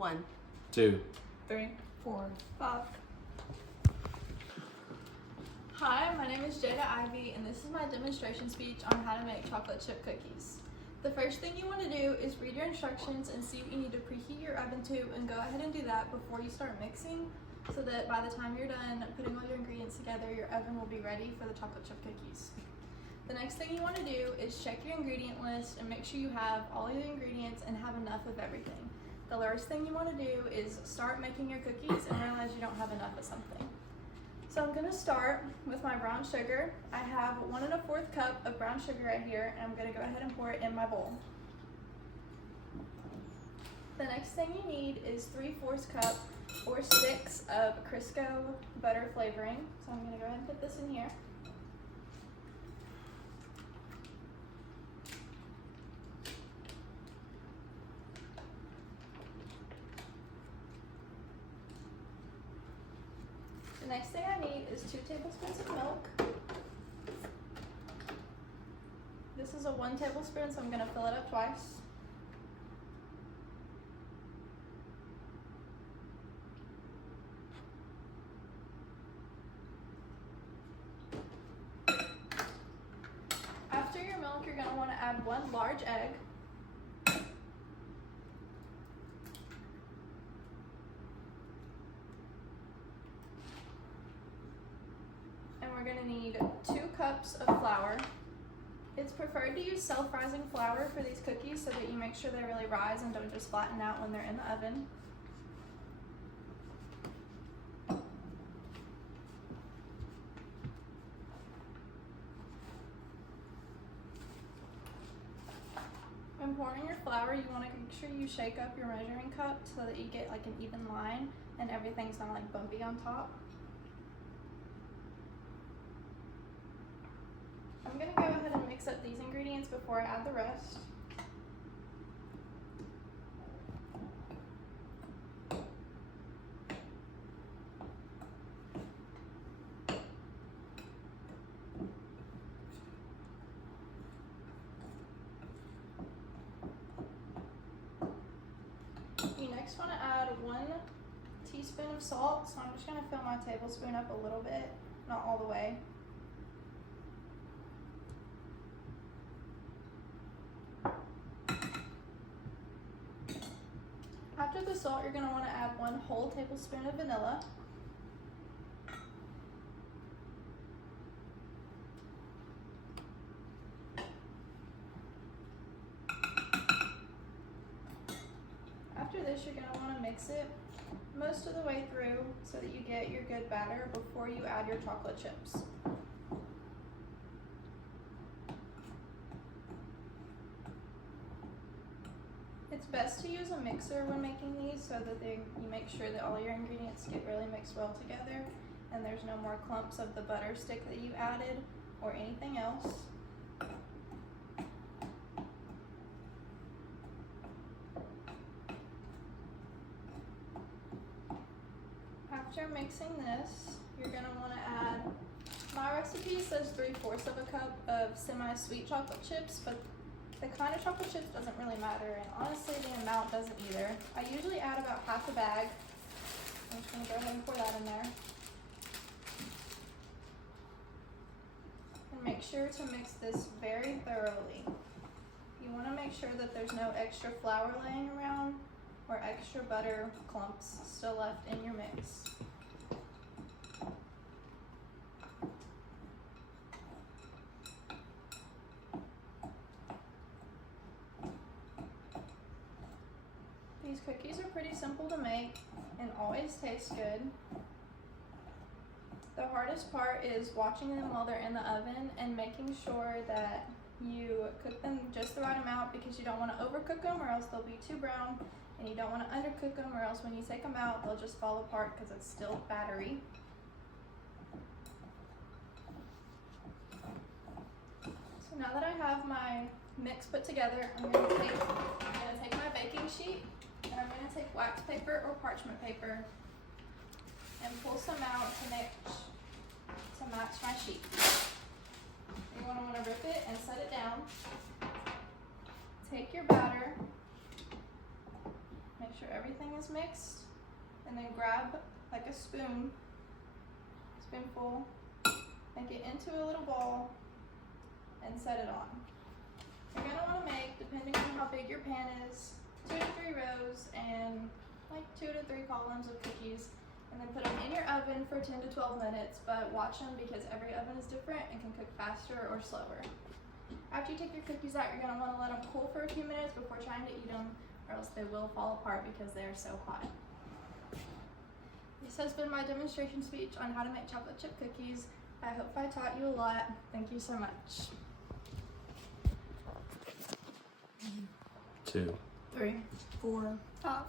1, 2, 3, 4, 5. Hi, my name is Jada Ivy, and this is my demonstration speech on how to make chocolate chip cookies. The first thing you want to do is read your instructions and see what you need to preheat your oven to, and go ahead and do that before you start mixing, so that by the time you're done putting all your ingredients together, your oven will be ready for the chocolate chip cookies. The next thing you want to do is check your ingredient list and make sure you have all of the ingredients and have enough of everything. The worst thing you want to do is start making your cookies and realize you don't have enough of something. So I'm going to start with my brown sugar. I have 1 1/4 cup of brown sugar right here, and I'm going to go ahead and pour it in my bowl. The next thing you need is 3/4 cup or 6 of Crisco butter flavoring. So I'm going to go ahead and put this in here. The next thing I need is 2 tablespoons of milk. This is a 1 tablespoon, so I'm going to fill it up twice. After your milk, you're going to want to add 1 large egg. We're going to need 2 cups of flour. It's preferred to use self-rising flour for these cookies so that you make sure they really rise and don't just flatten out when they're in the oven. When pouring your flour, you want to make sure you shake up your measuring cup so that you get like an even line and everything's not like bumpy on top. I'm going to go ahead and mix up these ingredients before I add the rest. You next want to add 1 teaspoon of salt, so I'm just going to fill my tablespoon up a little bit, not all the way. After the salt, you're going to want to add 1 whole tablespoon of vanilla. After this, you're going to want to mix it most of the way through so that you get your good batter before you add your chocolate chips. It's best to use a mixer when making these so that you make sure that all your ingredients get really mixed well together and there's no more clumps of the butter stick that you added or anything else. After mixing this, you're going to want to add, my recipe says 3/4 of a cup of semi-sweet chocolate chips, but the kind of chocolate chips doesn't really matter, and honestly the amount doesn't either. I usually add about half a bag. I'm just going to go ahead and pour that in there. And make sure to mix this very thoroughly. You want to make sure that there's no extra flour laying around or extra butter clumps still left in your mix. These cookies are pretty simple to make and always taste good. The hardest part is watching them while they're in the oven and making sure that you cook them just the right amount, because you don't want to overcook them or else they'll be too brown, and you don't want to undercook them or else when you take them out they'll just fall apart because it's still battery. So now that I have my mix put together, I'm going to take my baking sheet, and I'm going to take wax paper or parchment paper and pull some out to match my sheet. You want to rip it and set it down. Take your batter, make make sure everything is mixed, and then grab like a spoonful, make it into a little ball, and set it on. You're gonna wanna make, depending on how big your pan is, 2 to 3 rows and like 2 to 3 columns of cookies, and then put them in your oven for 10 to 12 minutes, but watch them because every oven is different and can cook faster or slower. After you take your cookies out, you're gonna wanna let them cool for a few minutes before trying to eat them, or else they will fall apart because they are so hot. This has been my demonstration speech on how to make chocolate chip cookies. I hope I taught you a lot. Thank you so much. 2, 3, 4, 5.